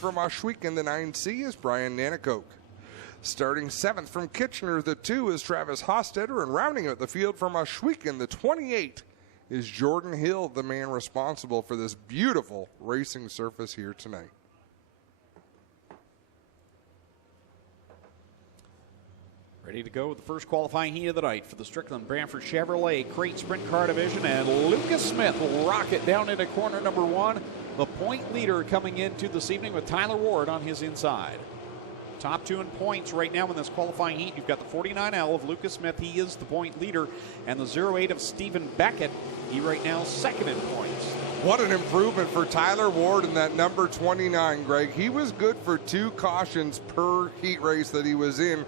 from Ohsweken, the 9C, is Brian Nanakoke. Starting 7th from Kitchener, the 2 is Travis Hostetter, and rounding out the field from Ohsweken, the 28 is Jordan Hill, the man responsible for this beautiful racing surface here tonight. Ready to go with the first qualifying heat of the night for the Strickland Brantford Chevrolet Crate Sprint Car Division, and Lucas Smith will rock it down into corner number 1. The point leader coming into this evening with Tyler Ward on his inside. Top 2 in points right now in this qualifying heat. You've got the 49L of Lucas Smith. He is the point leader. And the 08 of Stephen Beckett. He right now second in points. What an improvement for Tyler Ward in that number 29, Greg. He was good for 2 cautions per heat race that he was in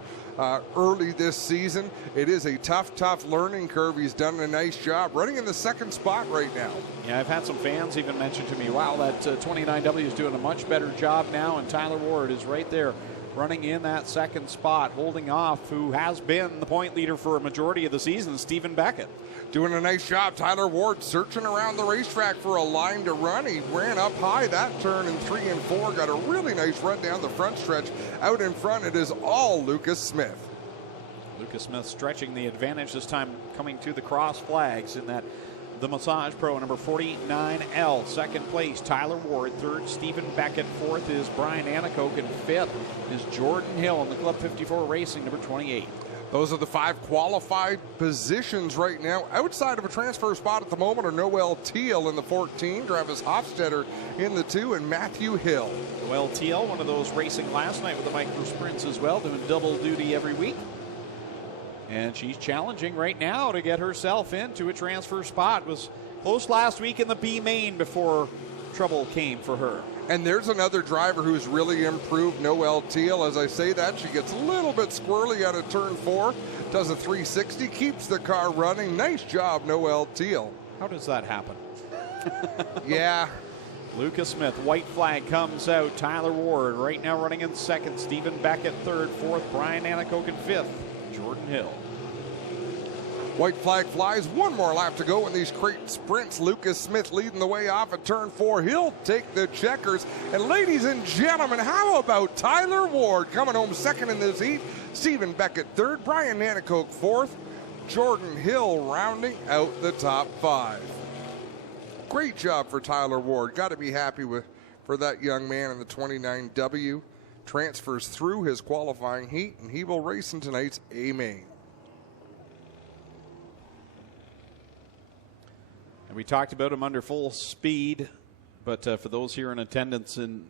early this season. It is a tough learning curve. He's done a nice job running in the 2nd spot right now. Yeah, I've had some fans even mention to me, wow, that 29W is doing a much better job now, and Tyler Ward is right there running in that 2nd spot, holding off who has been the point leader for a majority of the season, Stephen Beckett. Doing a nice job. Tyler Ward searching around the racetrack for a line to run. He ran up high that turn in 3 and 4. Got a really nice run down the front stretch. Out in front, it is all Lucas Smith. Lucas Smith stretching the advantage this time, coming to the cross flags in that the Massage Pro number 49L. 2nd place, Tyler Ward. 3rd, Stephen Beckett. 4th is Brian Nanakoke. And 5th is Jordan Hill in the Club 54 Racing number 28. Those are the 5 qualified positions right now. Outside of a transfer spot at the moment are Noel Teal in the 14, Travis Hofstetter in the 2, and Matthew Hill. Noel Teal, one of those racing last night with the micro sprints as well, doing double duty every week. And she's challenging right now to get herself into a transfer spot. Was close last week in the B main before trouble came for her. And there's another driver who's really improved, Noel Teal. As I say that, she gets a little bit squirrely out of turn 4, does a 360, keeps the car running. Nice job, Noel Teal. How does that happen? Yeah. Lucas Smith, white flag comes out. Tyler Ward right now running in 2nd. Stephen Beckett 3rd. 4th, Brian Nanakoke in 5th. Jordan Hill. White flag flies. 1 more lap to go in these crate sprints. Lucas Smith leading the way off at turn 4. He'll take the checkers. And ladies and gentlemen, how about Tyler Ward coming home 2nd in this heat? Stephen Beckett 3rd. Brian Nanakoke 4th. Jordan Hill rounding out the top 5. Great job for Tyler Ward. Got to be happy for that young man in the 29W. Transfers through his qualifying heat, and he will race in tonight's A main. And we talked about him under full speed, but for those here in attendance and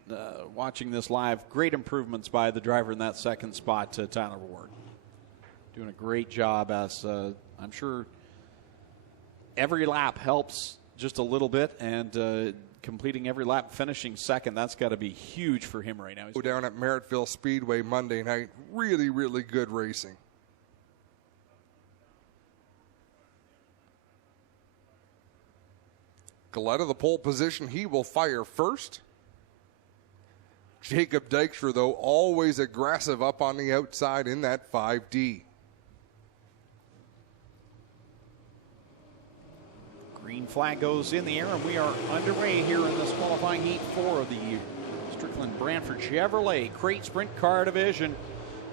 watching this live, great improvements by the driver in that 2nd spot, Tyler Ward. Doing a great job, as I'm sure every lap helps just a little bit, and completing every lap, finishing 2nd, that's got to be huge for him right now. Go down at Merrittville Speedway Monday night. Really, really good racing. Goleta, the pole position, he will fire first. Jacob Dykstra, though, always aggressive up on the outside in that 5D. Green flag goes in the air, and we are underway here in this qualifying heat 4 of the Strickland Brantford Chevrolet Crate Sprint Car Division.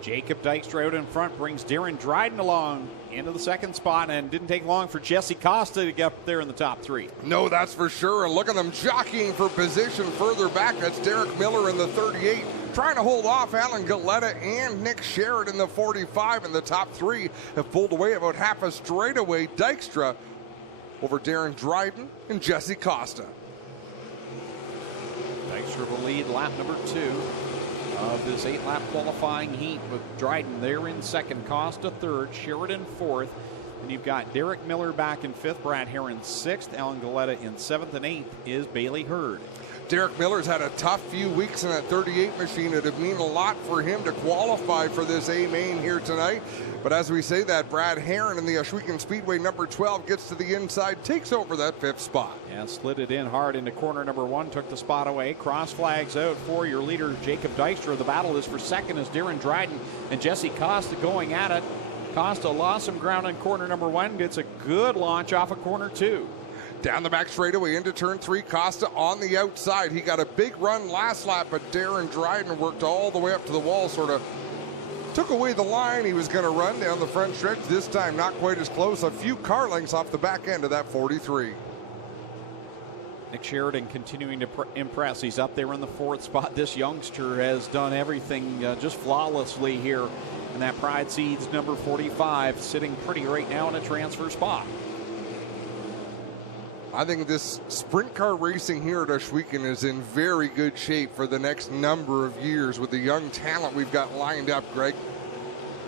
Jacob Dykstra out in front brings Darren Dryden along into the 2nd spot, and didn't take long for Jesse Costa to get up there in the top 3. No, that's for sure. And look at them jockeying for position further back. That's Derek Miller in the 38, trying to hold off Alan Goleta and Nick Sherrod in the 45. And the top 3 have pulled away about half a straightaway. Dykstra over Darren Dryden and Jesse Costa. Dykstra will lead lap number 2 of this 8-lap qualifying heat, with Dryden there in 2nd, Costa 3rd, Sheridan 4th, and you've got Derek Miller back in 5th, Brad Herron 6th, Alan Goleta in 7th, and 8th is Bailey Hurd. Derek Miller's had a tough few weeks in that 38 machine. It'd mean a lot for him to qualify for this A main here tonight. But as we say that, Brad Herron in the Ohsweken Speedway number 12 gets to the inside, takes over that 5th spot. Yeah, slid it in hard into corner number 1, took the spot away. Cross flags out for your leader, Jacob Dykstra. The battle is for 2nd as Darren Dryden and Jesse Costa going at it. Costa lost some ground on corner number 1, gets a good launch off of corner 2. Down the back straightaway into turn 3, Costa on the outside. He got a big run last lap, but Darren Dryden worked all the way up to the wall, sort of took away the line. He was going to run down the front stretch. This time not quite as close. A few car lengths off the back end of that 43. Nick Sheridan continuing to impress. He's up there in the 4th spot. This youngster has done everything just flawlessly here. And that Pride Seeds number 45 sitting pretty right now in a transfer spot. I think this sprint car racing here at Ohsweken is in very good shape for the next number of years with the young talent we've got lined up, Greg.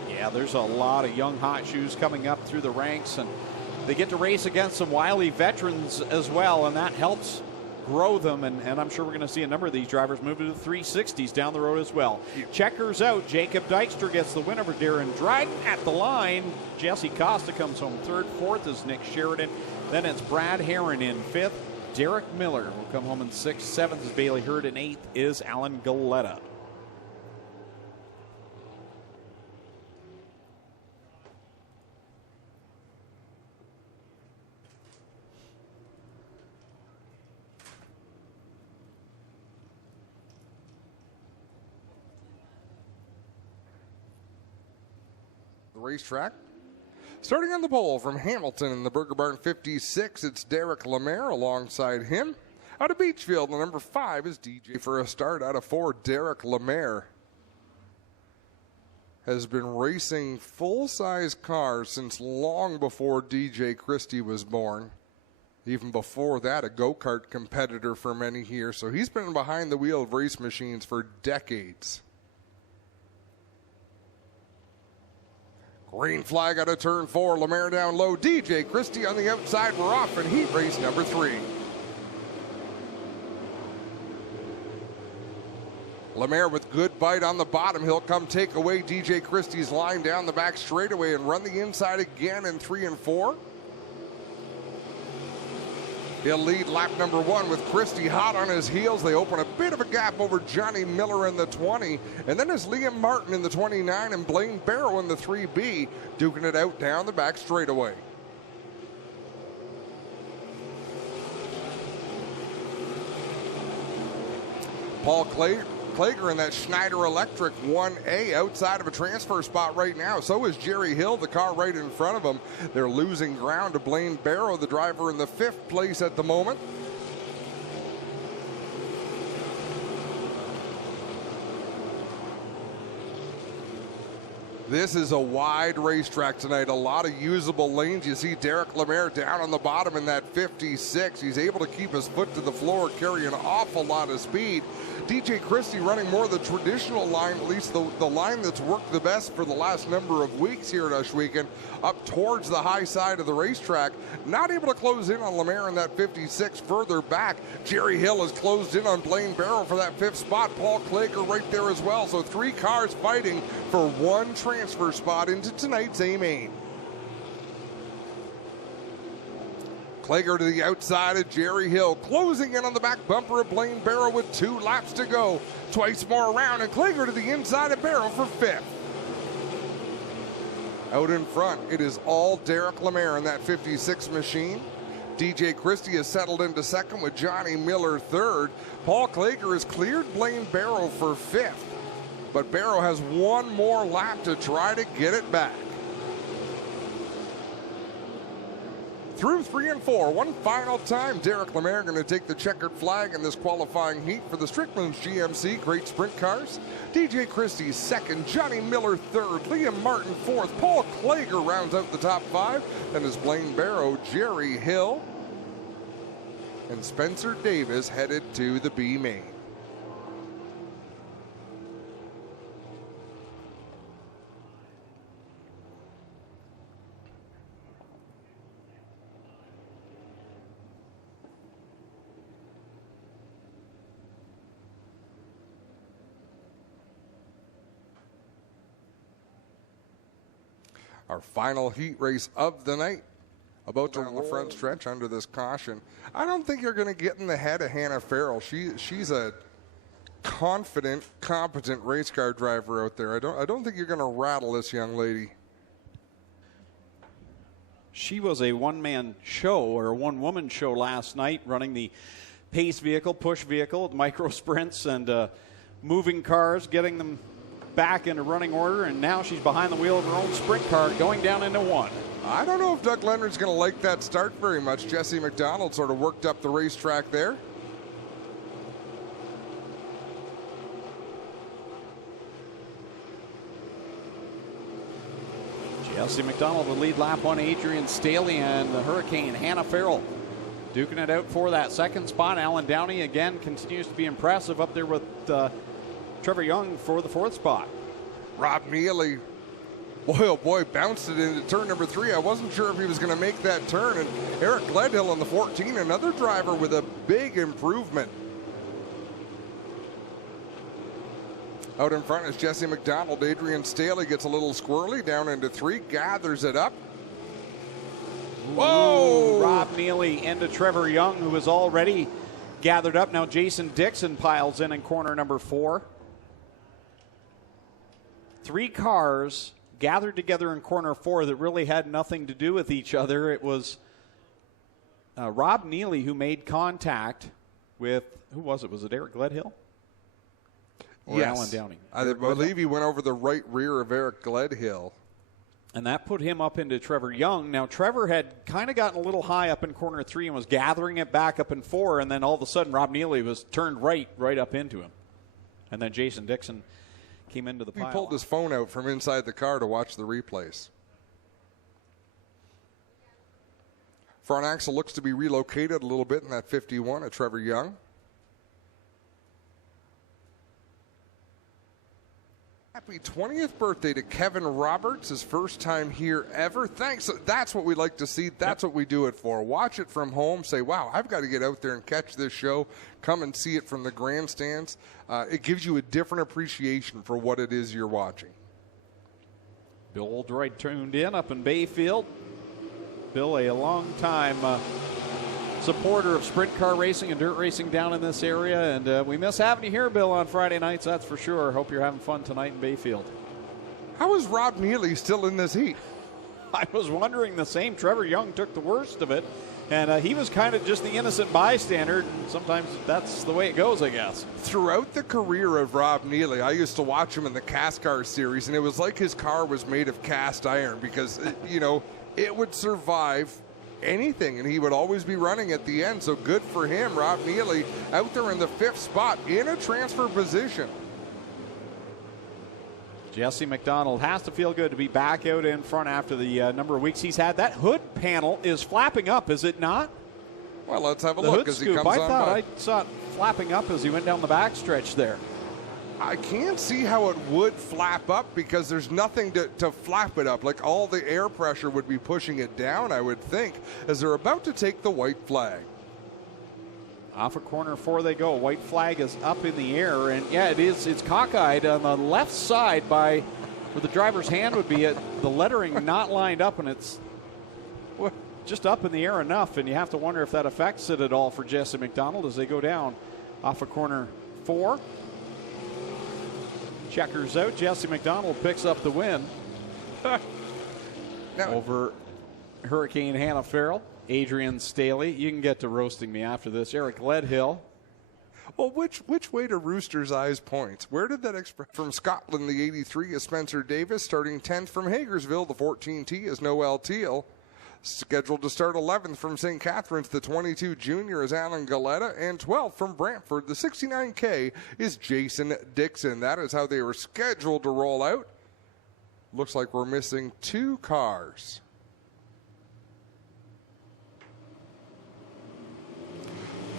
Yeah, there's a lot of young hot shoes coming up through the ranks, and they get to race against some wily veterans as well, and that helps grow them, and I'm sure we're going to see a number of these drivers move to the 360s down the road as well. Checkers out. Jacob Dykstra gets the win over Darren Dryden at the line. Jesse Costa comes home 3rd. 4th is Nick Sheridan. Then it's Brad Herron in 5th. Derek Miller will come home in 6th. 7th is Bailey Hurd, and 8th is Alan Galetta. The racetrack. Starting on the pole from Hamilton in the Burger Barn 56, it's Derek Lemaire alongside him. Out of Beachfield, the number 5 is DJ for a start. Out of 4, Derek Lemaire has been racing full-size cars since long before DJ Christie was born. Even before that, a go-kart competitor for many years. So he's been behind the wheel of race machines for decades. Green flag out of turn 4, Lemaire down low. DJ Christie on the outside. We're off in heat race number 3. Lemaire with good bite on the bottom. He'll come take away DJ Christie's line down the back straightaway and run the inside again in 3 and 4. He'll lead lap number 1 with Christie hot on his heels. They open a bit of a gap over Johnny Miller in the 20. And then it's Liam Martin in the 29 and Blaine Barrow in the 3B, duking it out down the back straightaway. Paul Klager in that Schneider Electric 1A outside of a transfer spot right now. So is Jerry Hill, the car right in front of him. They're losing ground to Blaine Barrow, the driver in the 5th place at the moment. This is a wide racetrack tonight. A lot of usable lanes. You see Derek Lemaire down on the bottom in that 56. He's able to keep his foot to the floor, carry an awful lot of speed. DJ Christie running more of the traditional line, at least the line that's worked the best for the last number of weeks here at Ohsweken, up towards the high side of the racetrack. Not able to close in on Lemaire in that 56 further back. Jerry Hill has closed in on Blaine Barrow for that 5th spot. Paul Klager right there as well. So 3 cars fighting for 1 transfer spot into tonight's A-Main. Klager to the outside of Jerry Hill, closing in on the back bumper of Blaine Barrow with 2 laps to go. Twice more around, and Klager to the inside of Barrow for 5th. Out in front, it is all Derek Lemaire in that 56 machine. DJ Christie has settled into 2nd with Johnny Miller 3rd. Paul Klager has cleared Blaine Barrow for 5th. But Barrow has 1 more lap to try to get it back. Through 3 and 4, one final time, Derek Lemaire going to take the checkered flag in this qualifying heat for the Strickland's GMC Great Sprint Cars. DJ Christie 2nd, Johnny Miller 3rd, Liam Martin 4th, Paul Klager rounds out the top 5. Then is Blaine Barrow, Jerry Hill, and Spencer Davis headed to the B main. Our final heat race of the night, about to on the front stretch under this caution. I don't think you're going to get in the head of Hannah Farrell. She's a confident, competent race car driver out there. I don't think you're going to rattle this young lady. She was a one-man show or a one-woman show last night, running the pace vehicle, push vehicle, micro sprints, and moving cars, getting them back into running order, and now she's behind the wheel of her own sprint car going down into one. I don't know if Doug Leonard's going to like that start very much. Jesse McDonald sort of worked up the racetrack there. Jesse McDonald would lead lap one. Adrian Staley and the Hurricane Hannah Farrell duking it out for that second spot. Alan Downey again continues to be impressive up there with Trevor Young for the fourth spot. Rob Neely, boy oh boy, bounced it into turn number 3. I wasn't sure if he was going to make that turn. And Eric Gledhill on the 14, another driver with a big improvement. Out in front is Jesse McDonald. Adrian Staley gets a little squirrely down into 3, gathers it up. Whoa! Rob Neely into Trevor Young, who was already gathered up. Now Jason Dixon piles in corner number 4. 3 cars gathered together in corner 4 that really had nothing to do with each other. It was Rob Neely who made contact with, who was it? Was it Eric Gledhill? Or yes. Alan Downey? I believe he went over the right rear of Eric Gledhill. And that put him up into Trevor Young. Now, Trevor had kind of gotten a little high up in corner 3 and was gathering it back up in 4, and then all of a sudden Rob Neely was turned right up into him. And then Jason Dixon came into the pile. He pulled his phone out from inside the car to watch the replays. Front axle looks to be relocated a little bit in that 51 at Trevor Young. Happy 20th birthday to Kevin Roberts, his first time here ever. Thanks. That's what we like to see. That's what we do it for. Watch it from home. Say, wow, I've got to get out there and catch this show. Come and see it from the grandstands. It gives you a different appreciation for what it is you're watching. Bill Oldroyd tuned in up in Bayfield. Bill, a long-time supporter of sprint car racing and dirt racing down in this area, and we miss having you here, Bill, on Friday nights, that's for sure. Hope you're having fun tonight in Bayfield. How is Rob Neely still in this heat? I was wondering the same. Trevor Young took the worst of it, and he was kind of just the innocent bystander. Sometimes that's the way it goes, I guess. Throughout the career of Rob Neely, I used to watch him in the Cast Car series, and it was like his car was made of cast iron because, it would survive anything, and he would always be running at the end. So good for him. Rob Neely out there in the 5th spot in a transfer position. Jesse McDonald has to feel good to be back out in front after the number of weeks he's had. That hood panel is flapping up, is it not? Well, let's have a the look as he comes on by. I saw it flapping up as he went down the backstretch there. I can't see how it would flap up because there's nothing to flap it up. Like all the air pressure would be pushing it down, I would think, as they're about to take the white flag. Off of corner 4 they go. White flag is up in the air, and yeah, it's cockeyed on the left side by where the driver's hand would be. The lettering not lined up, and it's just up in the air enough, and you have to wonder if that affects it at all for Jesse McDonald as they go down off of corner 4. Checkers out. Jesse McDonald picks up the win over Hurricane Hannah Farrell. Adrian Staley. You can get to roasting me after this. Eric Gledhill. Well, which way do Rooster's eyes point? Where did that express? From Scotland, the 83 is Spencer Davis. Starting 10th from Hagersville, the 14T is Noel Teal. Scheduled to start 11th from St. Catharines, the 22 junior is Alan Galetta, and 12th from Brantford, the 69K is Jason Dixon. That is how they were scheduled to roll out. Looks like we're missing 2 cars.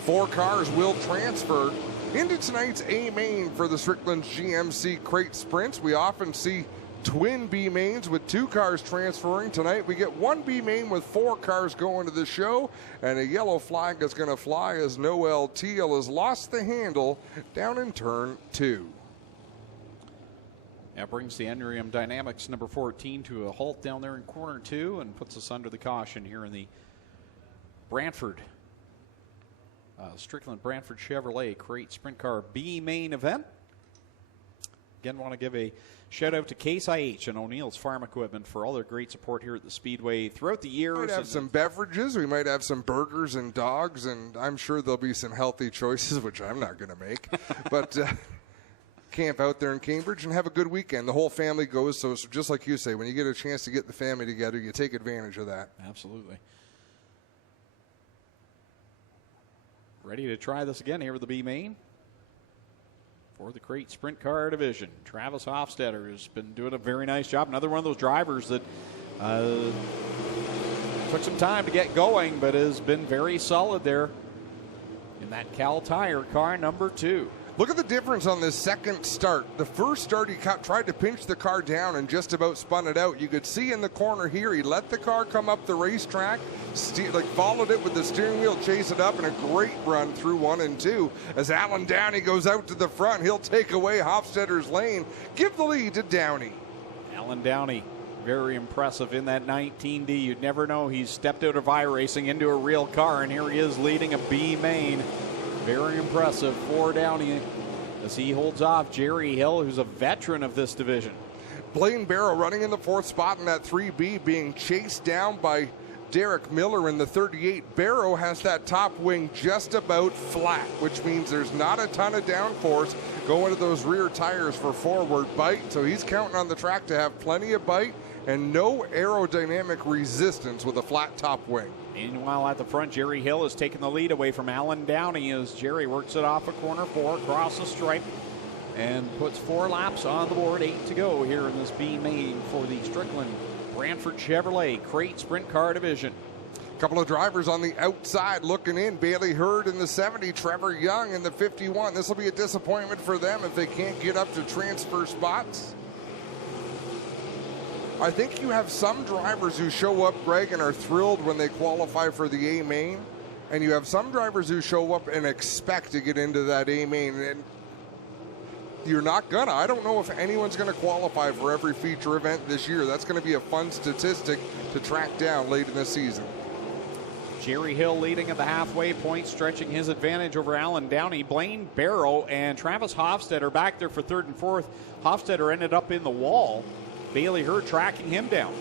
Four cars will transfer into tonight's A main for the Strickland's GMC Crate Sprints. We often see twin B mains with 2 cars transferring. Tonight we get 1 B main with 4 cars going to the show, and a yellow flag is going to fly as Noel Teal has lost the handle down in turn 2. That brings the Enrium Dynamics number 14 to a halt down there in corner 2 and puts us under the caution here in the Brantford Strickland Brantford Chevrolet Crate Sprint Car B main event. again, want to give a shout out to Case IH and O'Neill's Farm Equipment for all their great support here at the Speedway throughout the years. We might have some beverages. We might have some burgers and dogs, and I'm sure there'll be some healthy choices, which I'm not going to make. But camp out there in Cambridge and have a good weekend. The whole family goes, so just like you say, when you get a chance to get the family together, you take advantage of that. Absolutely. Ready to try this again here with the B main for the Crate Sprint Car Division. Travis Hofstetter has been doing a very nice job. Another one of those drivers that took some time to get going, but has been very solid there in that Cal Tire car number 2. Look at the difference on this second start. The first start, he tried to pinch the car down and just about spun it out. You could see in the corner here, he let the car come up the racetrack, followed it with the steering wheel, chase it up, and a great run through 1 and 2. As Alan Downey goes out to the front, he'll take away Hofstetter's lane, give the lead to Downey. Alan Downey, very impressive in that 19D. You'd never know he's stepped out of iRacing into a real car, and here he is leading a B main. Very impressive for Downey as he holds off Jerry Hill, who's a veteran of this division. Blaine Barrow running in the 4th spot in that 3B, being chased down by Derek Miller in the 38. Barrow has that top wing just about flat, which means there's not a ton of downforce going to those rear tires for forward bite. So he's counting on the track to have plenty of bite and no aerodynamic resistance with a flat top wing. Meanwhile, at the front, Jerry Hill has taken the lead away from Alan Downey as Jerry works it off of corner 4, across the stripe, and puts 4 laps on the board. 8 to go here in this B main for the Strickland Brantford Chevrolet Crate Sprint Car Division. A couple of drivers on the outside looking in. Bailey Hurd in the 70, Trevor Young in the 51. This will be a disappointment for them if they can't get up to transfer spots. I think you have some drivers who show up, Greg, and are thrilled when they qualify for the A main, and you have some drivers who show up and expect to get into that A main, and you're not gonna. I don't know if anyone's gonna qualify for every feature event this year. That's gonna be a fun statistic to track down late in the season. Jerry Hill leading at the halfway point, stretching his advantage over Alan Downey. Blaine Barrow and Travis Hofstetter back there for 3rd and 4th. Hofstetter ended up in the wall. Bailey Hurd tracking him down.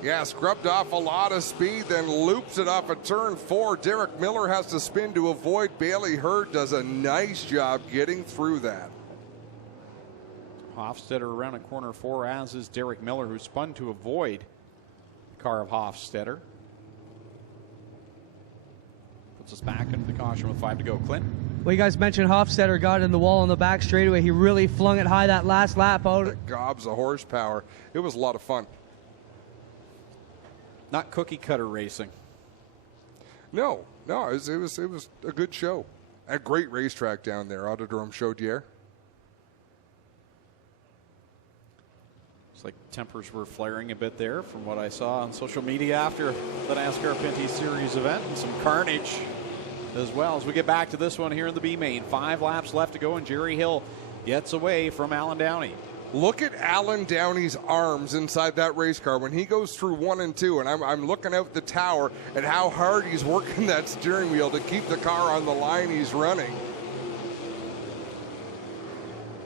Yeah, scrubbed off a lot of speed, then loops it off at turn 4. Derek Miller has to spin to avoid. Bailey Hurd does a nice job getting through that. Hofstetter around a corner 4, as is Derek Miller, who spun to avoid the car of Hofstetter. Puts us back into the caution with 5 to go. Clint? Well, you guys mentioned Hofstetter got in the wall on the back straightaway. He really flung it high that last lap out. That gobs of horsepower. It was a lot of fun. Not cookie cutter racing. No, it was a good show. A great racetrack down there, Autodrome Chaudière. It's like tempers were flaring a bit there from what I saw on social media after the NASCAR Pinty Series event, and some carnage as well as we get back to this one here in the B main. 5 laps left to go, and Jerry Hill gets away from Alan Downey. Look at Alan Downey's arms inside that race car when he goes through 1 and 2, and I'm looking out the tower at how hard he's working that steering wheel to keep the car on the line he's running.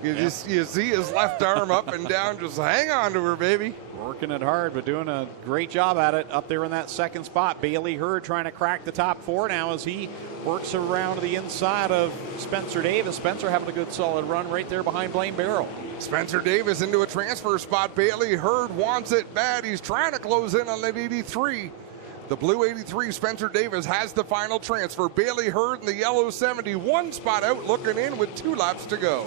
You see his left arm up and down, just hang on to her, baby. Working it hard, but doing a great job at it up there in that 2nd spot. Bailey Hurd trying to crack the top 4 now as he works around the inside of Spencer Davis. Spencer having a good solid run right there behind Blaine Barrow. Spencer Davis into a transfer spot. Bailey Hurd wants it bad. He's trying to close in on that 83. The blue 83, Spencer Davis, has the final transfer. Bailey Hurd in the yellow 70, 1 spot out, looking in with 2 laps to go.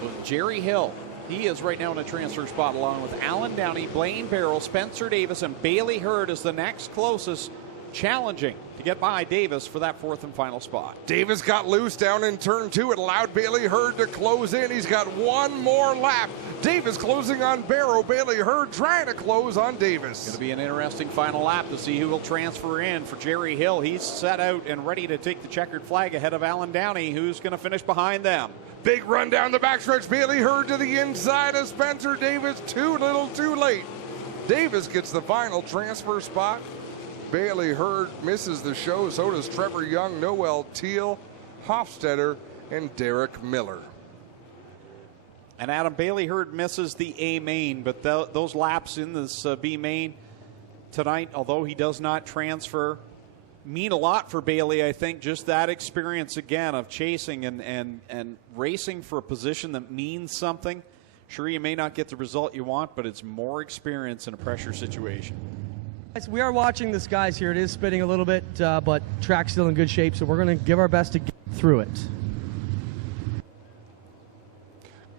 So Jerry Hill, he is right now in a transfer spot along with Alan Downey, Blaine Barrow, Spencer Davis, and Bailey Hurd is the next closest, challenging to get by Davis for that 4th and final spot. Davis got loose down in turn 2. It allowed Bailey Hurd to close in. He's got 1 more lap. Davis closing on Barrow. Bailey Hurd trying to close on Davis. Going to be an interesting final lap to see who will transfer in for Jerry Hill. He's set out and ready to take the checkered flag ahead of Alan Downey, who's going to finish behind them. Big run down the backstretch. Bailey Hurd to the inside of Spencer Davis. Too little, too late. Davis gets the final transfer spot. Bailey Hurd misses the show. So does Trevor Young, Noel Teal, Hofstetter, and Derek Miller. And Adam, Bailey Hurd misses the A main, but those laps in this B main tonight, although he does not transfer, mean a lot for Bailey. I think just that experience again of chasing and racing for a position that means something. Sure, you may not get the result you want, but it's more experience in a pressure situation. We are watching this, guys, here. It is spinning a little bit, but track's still in good shape, so we're going to give our best to get through it.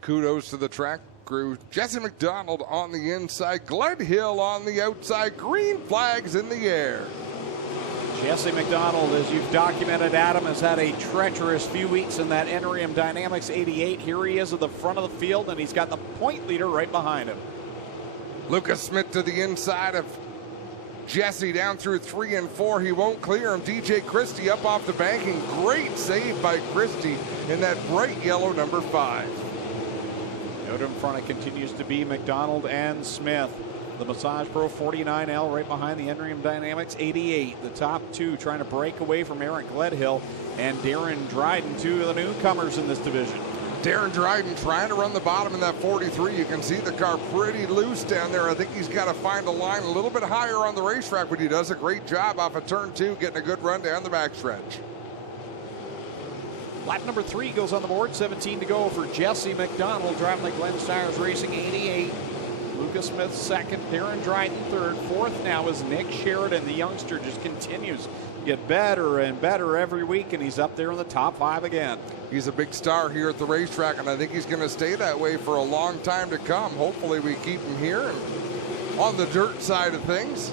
Kudos to the track crew. Jesse McDonald on the inside, Glenn Hill on the outside, green flags in the air. Jesse McDonald, as you've documented, Adam, has had a treacherous few weeks in that Enrium Dynamics 88. Here he is at the front of the field, and he's got the point leader right behind him. Lucas Smith to the inside of Jesse down through 3 and 4. He won't clear him. DJ Christie up off the banking. Great save by Christie in that bright yellow number 5. Out in front, it continues to be McDonald and Smith. The Massage Pro 49L right behind the Enrium Dynamics 88. The top two trying to break away from Eric Gledhill and Darren Dryden, two of the newcomers in this division. Darren Dryden trying to run the bottom in that 43. You can see the car pretty loose down there. I think he's got to find a line a little bit higher on the racetrack, but he does a great job off of turn 2, getting a good run down the backstretch. Lap number 3 goes on the board. 17 to go for Jesse McDonald, driving like Glenn Stires Racing 88. Lucas Smith second, Darren Dryden third. Fourth now is Nick Sheridan. The youngster just continues to get better and better every week, and he's up there in the top 5 again. He's a big star here at the racetrack, and I think he's going to stay that way for a long time to come. Hopefully we keep him here and on the dirt side of things.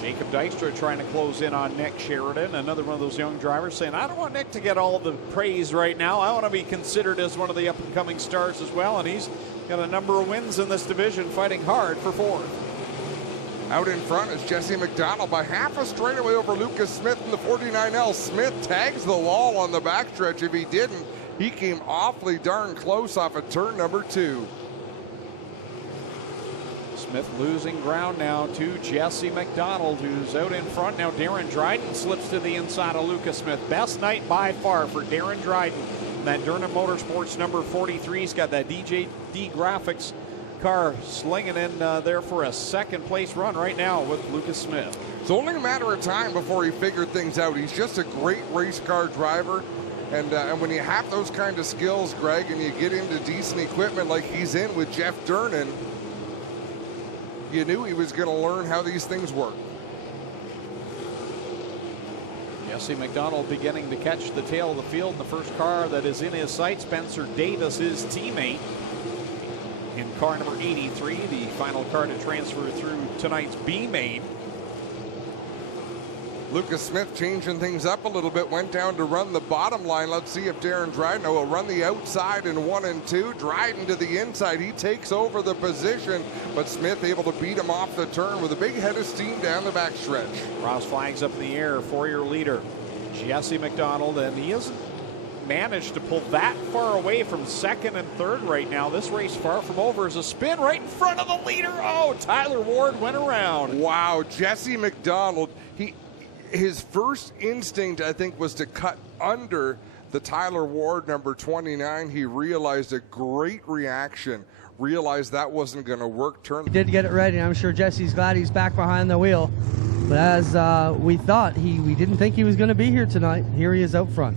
Jacob Dykstra trying to close in on Nick Sheridan, another one of those young drivers saying, I don't want Nick to get all the praise right now. I want to be considered as one of the up-and-coming stars as well, and he's got a number of wins in this division, fighting hard for 4th. Out in front is Jesse McDonald by half a straightaway over Lucas Smith in the 49L. Smith tags the wall on the backstretch. If he didn't, he came awfully darn close off of turn number 2. Smith losing ground now to Jesse McDonald, who's out in front. Now Darren Dryden slips to the inside of Lucas Smith. Best night by far for Darren Dryden. That Durham Motorsports number 43's got that DJD Graphics car slinging in there for a second place run right now with Lucas Smith. It's only a matter of time before he figured things out. He's just a great race car driver. And when you have those kind of skills, Greg, and you get into decent equipment like he's in with Jeff Durnan, you knew he was going to learn how these things work. Jesse McDonald beginning to catch the tail of the field in the first car that is in his sight. Spencer Davis, his teammate, in car number 83, the final car to transfer through tonight's B main. Lucas Smith changing things up a little bit, went down to run the bottom line. Let's see if Darren Dryden will run the outside in 1 and 2. Dryden to the inside. He takes over the position, but Smith able to beat him off the turn with a big head of steam down the backstretch. Ross flags up in the air for your leader, Jesse McDonald, and he hasn't managed to pull that far away from second and third right now. This race far from over is a spin right in front of the leader. Oh, Tyler Ward went around. Wow, Jesse McDonald, his first instinct, I think, was to cut under the Tyler Ward number 29. He realized a great reaction, realized that wasn't going to work. Did get it ready. I'm sure Jesse's glad he's back behind the wheel. But as we thought, we didn't think he was going to be here tonight. Here he is out front.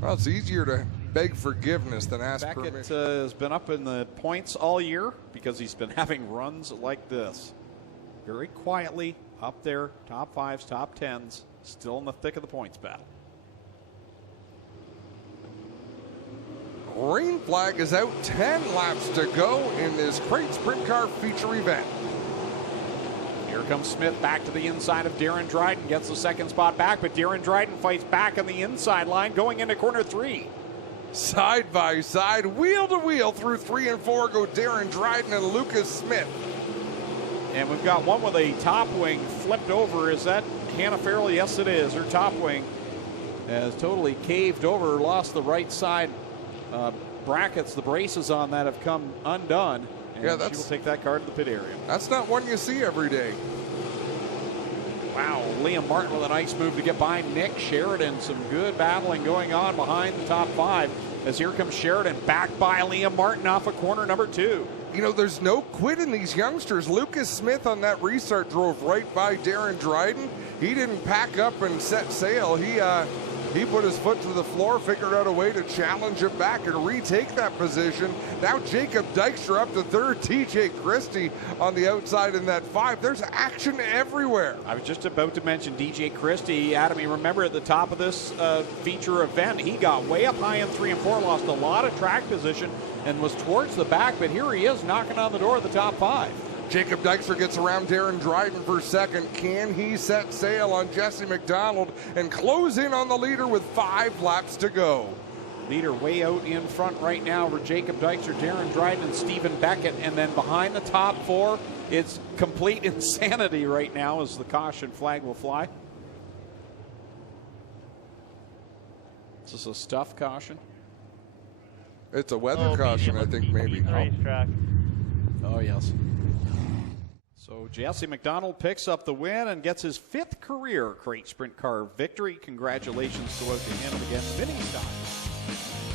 Well, it's easier to beg forgiveness than ask Beckett permission. has been up in the points all year because he's been having runs like this. Very quietly up there, top 5s, top 10s, still in the thick of the points battle. Green flag is out, 10 laps to go in this Crate Sprint Car feature event. Here comes Smith back to the inside of Darren Dryden, gets the second spot back, but Darren Dryden fights back on the inside line going into corner 3. Side by side, wheel to wheel through 3 and 4 go Darren Dryden and Lucas Smith. And we've got one with a top wing flipped over. Is that Hannah Farrell? Yes, it is. Her top wing has totally caved over, lost the right side brackets. The braces on that have come undone. And she will take that car to the pit area. That's not one you see every day. Wow, Liam Martin with a nice move to get by Nick Sheridan. Some good battling going on behind the top 5 as here comes Sheridan back by Liam Martin off of corner number 2. You know, there's no quit in these youngsters. Lucas Smith on that restart drove right by Darren Dryden. He didn't pack up and set sail. He put his foot to the floor, figured out a way to challenge him back and retake that position. Now Jacob Dykstra up to third, TJ Christie on the outside in that 5. There's action everywhere. I was just about to mention DJ Christie. Adam, you remember at the top of this feature event, he got way up high in 3 and 4, lost a lot of track position and was towards the back, but here he is knocking on the door of the top 5. Jacob Dykstra gets around Darren Dryden for second. Can he set sail on Jesse McDonald and close in on the leader with 5 laps to go? Leader way out in front right now for Jacob Dykstra, Darren Dryden, and Stephen Beckett. And then behind the top 4, it's complete insanity right now as the caution flag will fly. Is this a stuff caution? It's a weather caution, I think, maybe. Oh, yes. So Jesse McDonald picks up the win and gets his 5th career crate sprint car victory. Congratulations to him again. Vinny Stein.